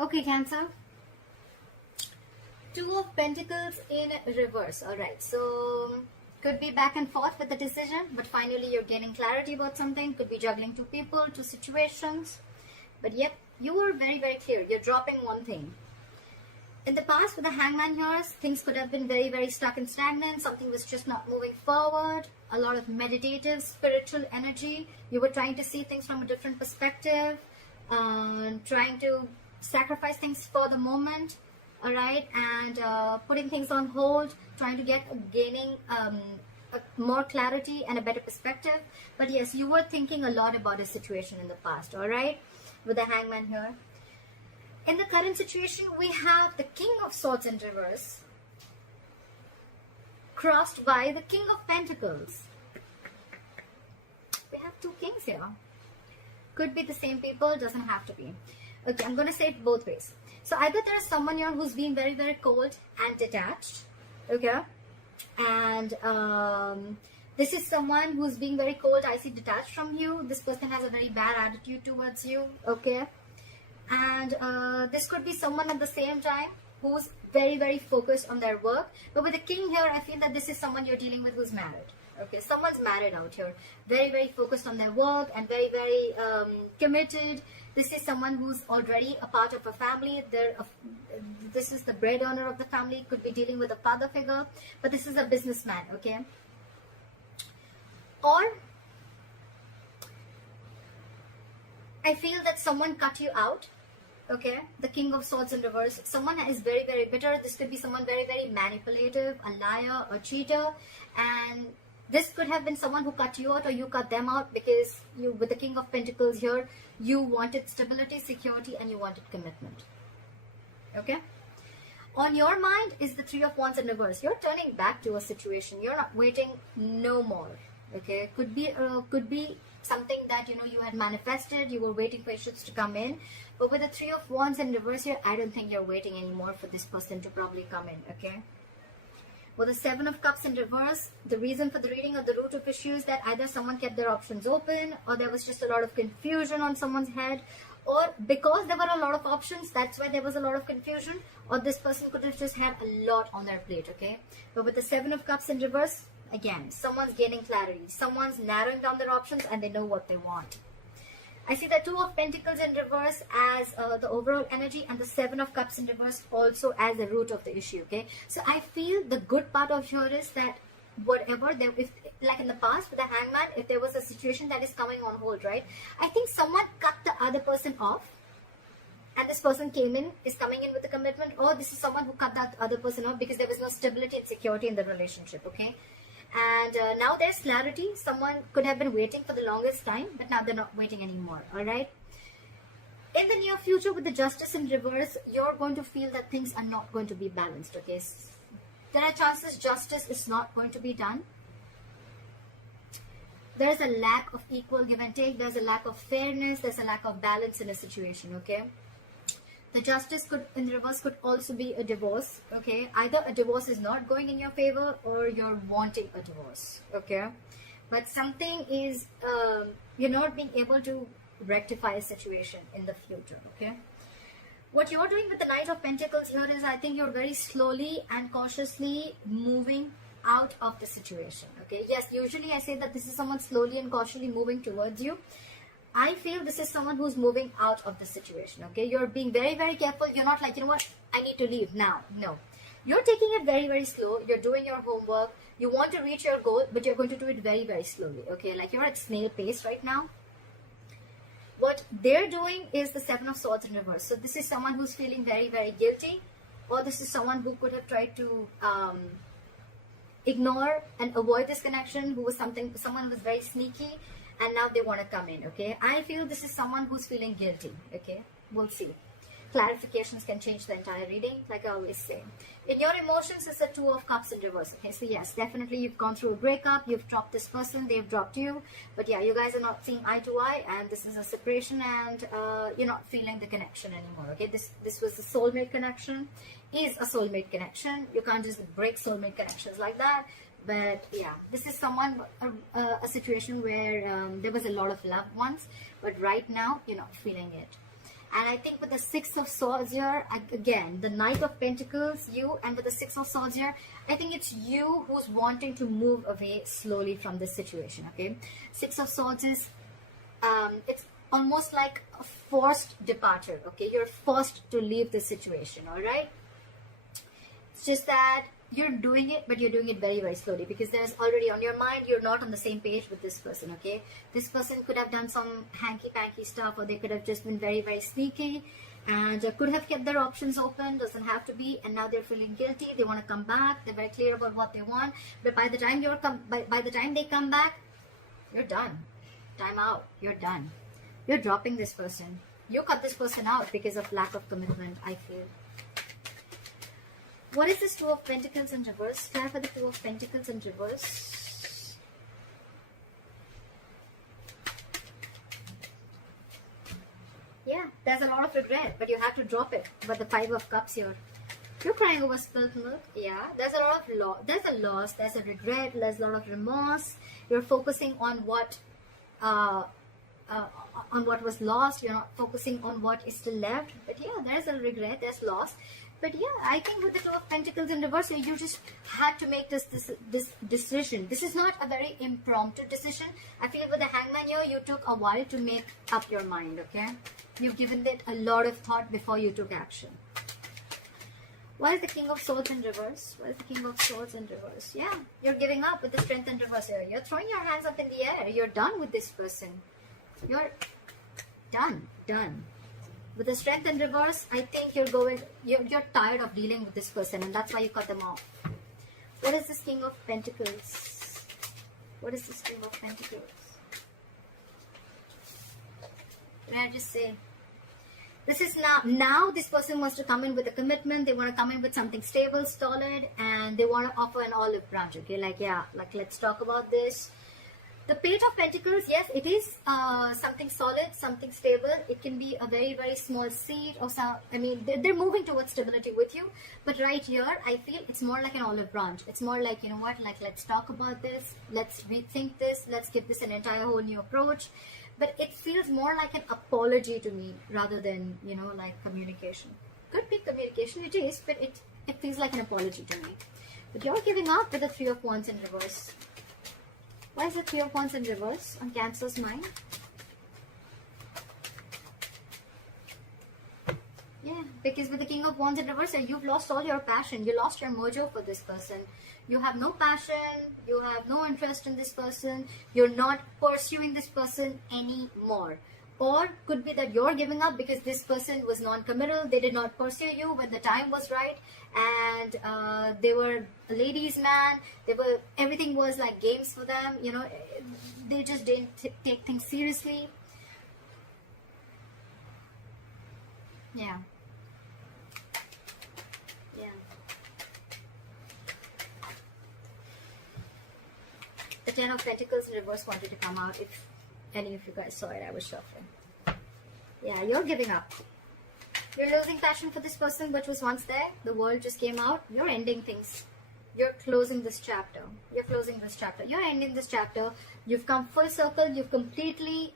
Okay, Cancer. Two of Pentacles in reverse. Alright, so could be back and forth with the decision, but finally you're gaining clarity about something. Could be juggling two people, two situations. But yep, you were very, very clear. You're dropping one thing. In the past, with the Hangman here, things could have been very, very stuck and stagnant. Something was just not moving forward. A lot of meditative, spiritual energy. You were trying to see things from a different perspective. Trying to sacrifice things for the moment. Alright, and putting things on hold. Trying to gaining more clarity and a better perspective. But yes, you were thinking a lot about a situation in the past. Alright, with the Hangman here. In the current situation, we have the King of Swords in reverse, crossed by the King of Pentacles. We have two kings here. Could be the same people, doesn't have to be. Okay, I'm going to say it both ways. So either there is someone here who's being very, very cold and detached. Okay. And this is someone who's being very cold, I see, detached from you. This person has a very bad attitude towards you. Okay. And this could be someone at the same time who's very, very focused on their work. But with the king here, I feel that this is someone you're dealing with who's married. Okay, someone's married out here. Very, very focused on their work and very, very committed. This is someone who's already a part of a family. This is the bread earner of the family. Could be dealing with a father figure. But this is a businessman, okay? Or I feel that someone cut you out. Okay, the King of Swords in reverse. Someone is very, very bitter. This could be someone very, very manipulative, a liar, a cheater. And this could have been someone who cut you out or you cut them out because you, with the King of Pentacles here, you wanted stability, security, and you wanted commitment. Okay. On your mind is the Three of Wands in reverse. You're turning back to a situation. You're not waiting no more. Okay. Could be something that, you know, you had manifested, you were waiting for issues to come in. But with the Three of Wands in reverse here, I don't think you're waiting anymore for this person to probably come in, okay? With the Seven of Cups in reverse, the reason for the reading or the root of issue is that either someone kept their options open, or there was just a lot of confusion on someone's head, or because there were a lot of options, that's why there was a lot of confusion, or this person could have just had a lot on their plate, okay? But with the Seven of Cups in reverse, again, someone's gaining clarity. Someone's narrowing down their options and they know what they want. I see the Two of Pentacles in reverse as the overall energy and the Seven of Cups in reverse also as the root of the issue, okay? So I feel the good part of here is that whatever, if like in the past with the Hangman, if there was a situation that is coming on hold, right? I think someone cut the other person off and this person is coming in with a commitment, or this is someone who cut that other person off because there was no stability and security in the relationship, okay? And now there's clarity. Someone could have been waiting for the longest time, but now they're not waiting anymore. All right. In the near future, with the Justice in reverse, you're going to feel that things are not going to be balanced. Okay. There are chances justice is not going to be done. There's a lack of equal give and take. There's a lack of fairness. There's a lack of balance in a situation. Okay. The Justice in reverse could also be a divorce, okay? Either a divorce is not going in your favor or you're wanting a divorce, okay? But something is, you're not being able to rectify a situation in the future, okay? What you're doing with the Knight of Pentacles here is, I think you're very slowly and cautiously moving out of the situation, okay? Yes, usually I say that this is someone slowly and cautiously moving towards you. I feel this is someone who's moving out of the situation, okay? You're being very, very careful. You're not like, you know what, I need to leave now. No. You're taking it very, very slow. You're doing your homework. You want to reach your goal, but you're going to do it very, very slowly, okay? Like you're at snail pace right now. What they're doing is the Seven of Swords in reverse. So this is someone who's feeling very, very guilty, or this is someone who could have tried to ignore and avoid this connection, someone who was very sneaky, and now they want to come in, okay? I feel this is someone who's feeling guilty, okay? We'll see. Clarifications can change the entire reading, like I always say. In your emotions, it's a Two of Cups in reverse, okay? So yes, definitely you've gone through a breakup, you've dropped this person, they've dropped you. But yeah, you guys are not seeing eye to eye, and this is a separation, and you're not feeling the connection anymore, okay? This was a soulmate connection, is a soulmate connection. You can't just break soulmate connections like that. But yeah, this is someone, a situation where there was a lot of love once, but right now you're not feeling it. And I think with the Six of Swords here, again, the Knight of Pentacles, you, and with the Six of Swords here, I think it's you who's wanting to move away slowly from this situation, okay? Six of Swords is, it's almost like a forced departure, okay? You're forced to leave the situation, all right? It's just that you're doing it, but you're doing it very, very slowly, because there's already on your mind, you're not on the same page with this person, okay? This person could have done some hanky-panky stuff, or they could have just been very, very sneaky, and could have kept their options open, doesn't have to be, and now they're feeling guilty, they want to come back, they're very clear about what they want, but by the time by the time they come back, you're done. Time out. You're done. You're dropping this person. You cut this person out because of lack of commitment, I feel. What is this Two of Pentacles in reverse? Clarify the Two of Pentacles in reverse. Yeah, there's a lot of regret, but you have to drop it. But the Five of Cups here. You're crying over spilt milk. Yeah, there's a lot of there's a loss, there's a regret, there's a lot of remorse. You're focusing on what was lost. You're not focusing on what is still left. But yeah, there's a regret, there's loss. But yeah, I think with the Two of Pentacles in reverse, you just had to make this decision. This is not a very impromptu decision. I feel with the Hangman here, you took a while to make up your mind, okay? You've given it a lot of thought before you took action. Why is the King of Swords in reverse? Why is the King of Swords in reverse? Yeah, you're giving up with the Strength in reverse here. You're throwing your hands up in the air. You're done with this person. You're done. With the Strength in reverse, I think you're tired of dealing with this person, and that's why you cut them off. What is this King of Pentacles? What is this King of Pentacles? May I just say, this is now this person wants to come in with a commitment. They want to come in with something stable, solid, and they want to offer an olive branch, okay? Like, yeah, like, let's talk about this. The Page of Pentacles, yes, it is something solid, something stable. It can be a very, very small seed or some, I mean, they're moving towards stability with you. But right here, I feel it's more like an olive branch. It's more like, you know what, like, let's talk about this. Let's rethink this. Let's give this an entire whole new approach. But it feels more like an apology to me rather than, you know, like communication. Could be communication, it is, but it feels like an apology to me. But you're giving up with the Three of Wands in reverse. Why is the Three of Wands in reverse on Cancer's mind? Yeah, because with the King of Wands in reverse, you've lost all your passion. You lost your mojo for this person. You have no passion. You have no interest in this person. You're not pursuing this person anymore. Or could be that you're giving up because this person was non-committal. They did not pursue you when the time was right, and they were a ladies' man. Everything was like games for them. You know, they just didn't take things seriously. Yeah. The Ten of Pentacles in reverse wanted to come out. If any of you guys saw it, I was shuffling. Yeah, you're giving up. You're losing passion for this person which was once there. The world just came out. You're ending things. You're closing this chapter. You're closing this chapter. You're ending this chapter. You've come full circle. You've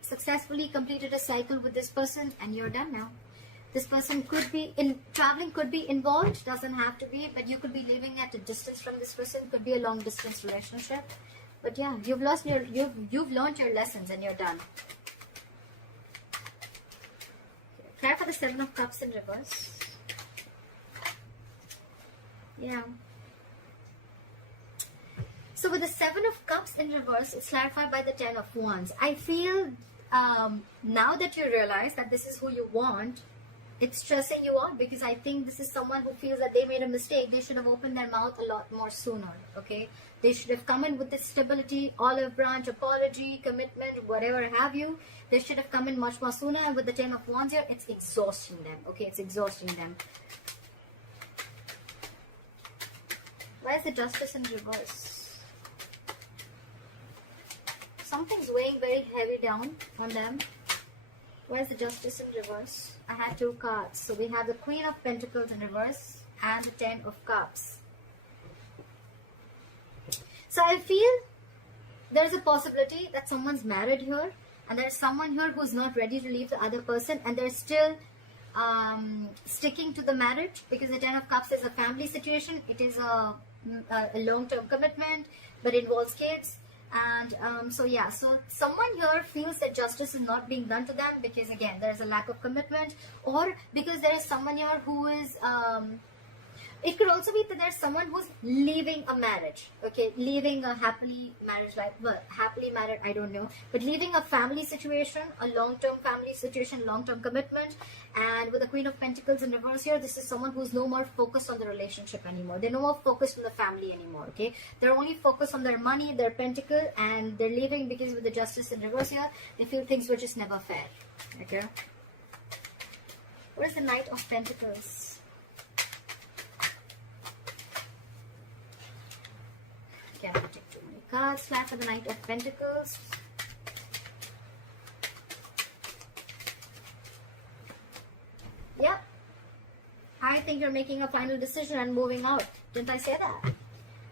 successfully completed a cycle with this person, and you're done now. This person could be traveling, could be involved, doesn't have to be, but you could be living at a distance from this person. Could be a long distance relationship. But yeah, you've learned your lessons and you're done. Try for the Seven of Cups in reverse. Yeah. So with the Seven of Cups in reverse, it's clarified by the Ten of Wands. I feel now that you realize that this is who you want, it's stressing you out, because I think this is someone who feels that they made a mistake. They should have opened their mouth a lot more sooner, okay? They should have come in with this stability, olive branch, apology, commitment, whatever have you. They should have come in much more sooner. And with the Ten of Wands here, it's exhausting them, okay? It's exhausting them. Why is the Justice in reverse? Something's weighing very heavy down on them. Why is the Justice in reverse? I had two cards. So we have the Queen of Pentacles in reverse and the Ten of Cups. So I feel there's a possibility that someone's married here, and there's someone here who's not ready to leave the other person, and they're still sticking to the marriage, because the Ten of Cups is a family situation. It is a long-term commitment, but involves kids. And so yeah, so someone here feels that justice is not being done to them, because again there's a lack of commitment, or because there is someone here who is it could also be that there's someone who's leaving a marriage, okay, leaving a happily marriage life, well, happily married, I don't know, but leaving a family situation, a long-term family situation, long-term commitment. And with the Queen of Pentacles in reverse here, this is someone who's no more focused on the relationship anymore. They're no more focused on the family anymore, okay? They're only focused on their money, their pentacle, and they're leaving because with the Justice in reverse here, they feel things were just never fair, okay? What is the Knight of Pentacles? Can't take too many cards. Flat for the Knight of Pentacles. Yeah. I think you're making a final decision and moving out. Didn't I say that?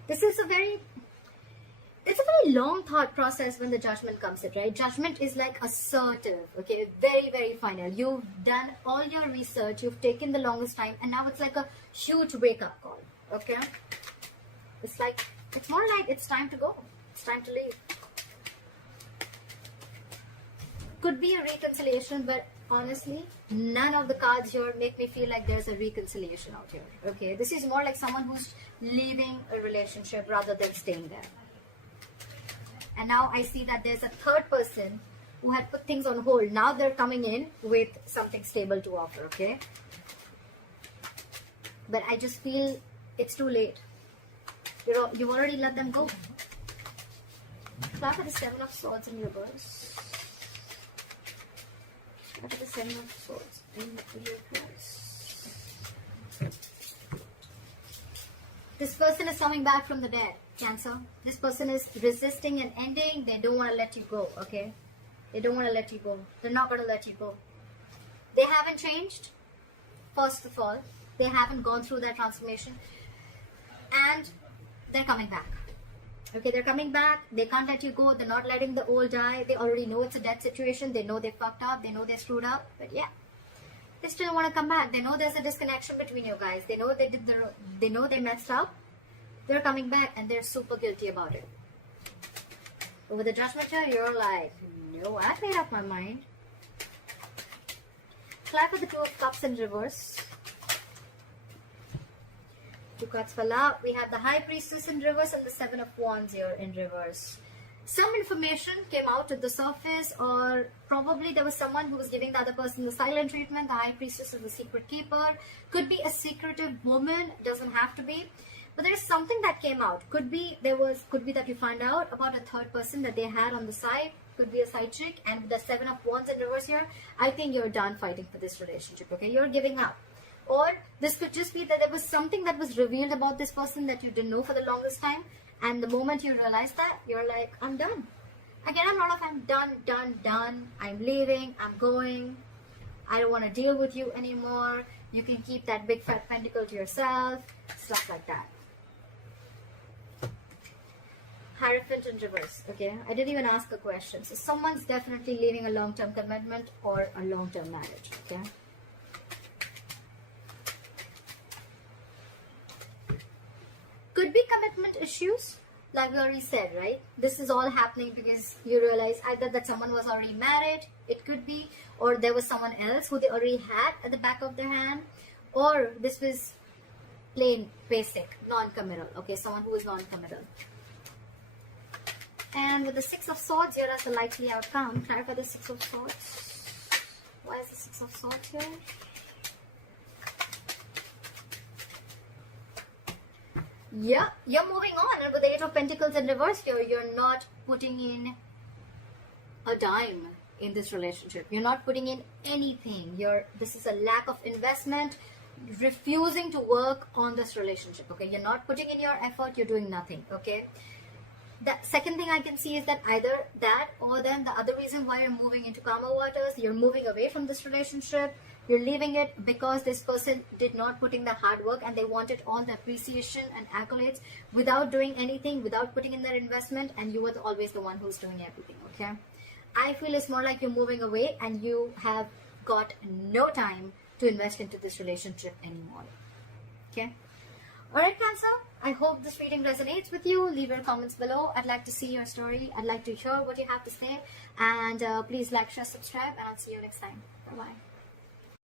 This is it's a very long thought process when the Judgment comes in, right? Judgment is like assertive, okay? Very, very final. You've done all your research. You've taken the longest time. And now it's like a huge wake-up call, okay? It's more like it's time to go. It's time to leave. Could be a reconciliation, but honestly, none of the cards here make me feel like there's a reconciliation out here. Okay, this is more like someone who's leaving a relationship rather than staying there. And now I see that there's a third person who had put things on hold. Now they're coming in with something stable to offer, okay? But I just feel it's too late. You've already let them go. Fly for the Seven of Swords in reverse. Fly for the Seven of Swords in reverse. This person is coming back from the dead, Cancer. This person is resisting an ending. They don't want to let you go, okay? They don't want to let you go. They're not going to let you go. They haven't changed, first of all. They haven't gone through that transformation. And they're coming back. Okay, they're coming back. They can't let you go. They're not letting the old die. They already know it's a dead situation. They know they fucked up. They know they screwed up. But yeah, they still want to come back. They know there's a disconnection between you guys. They know they know they messed up. They're coming back and they're super guilty about it. But with the Judgment here, you're like, no, I've made up my mind. Fly for the Two of Cups in reverse. Two cards fell out. We have the High Priestess in reverse and the Seven of Wands here in reverse. Some information came out to the surface, or probably there was someone who was giving the other person the silent treatment. The High Priestess is the secret keeper. Could be a secretive woman. Doesn't have to be. But there's something that came out. Could be that you find out about a third person that they had on the side. Could be a side chick. And with the Seven of Wands in reverse here, I think you're done fighting for this relationship. Okay, you're giving up. Or this could just be that there was something that was revealed about this person that you didn't know for the longest time. And the moment you realize that, you're like, I'm done. Again, I'm done. I'm leaving. I'm going. I don't want to deal with you anymore. You can keep that big fat pentacle to yourself. Stuff like that. Hierophant in reverse. Okay, I didn't even ask a question. So someone's definitely leaving a long-term commitment or a long-term marriage. Okay. Could be commitment issues, like we already said, right? This is all happening because you realize either that someone was already married, it could be, or there was someone else who they already had at the back of their hand, or this was plain, basic, non-committal, okay? Someone who is non-committal. And with the Six of Swords here as the likely outcome, clarify the Six of Swords. Why is the Six of Swords here? Yeah, you're moving on, and with the Eight of Pentacles in reverse here, you're not putting in a dime in this relationship. You're not putting in anything. This is a lack of investment, refusing to work on this relationship. Okay, you're not putting in your effort. You're doing nothing. Okay. The second thing I can see is that either that, or then the other reason why you're moving into calmer waters, you're moving away from this relationship. You're leaving it because this person did not put in the hard work and they wanted all the appreciation and accolades without doing anything, without putting in their investment, and you were always the one who's doing everything, okay? I feel it's more like you're moving away and you have got no time to invest into this relationship anymore. Okay. Alright, Cancer, I hope this reading resonates with you. Leave your comments below. I'd like to see your story. I'd like to hear what you have to say. And please like, share, subscribe, and I'll see you next time. Bye-bye.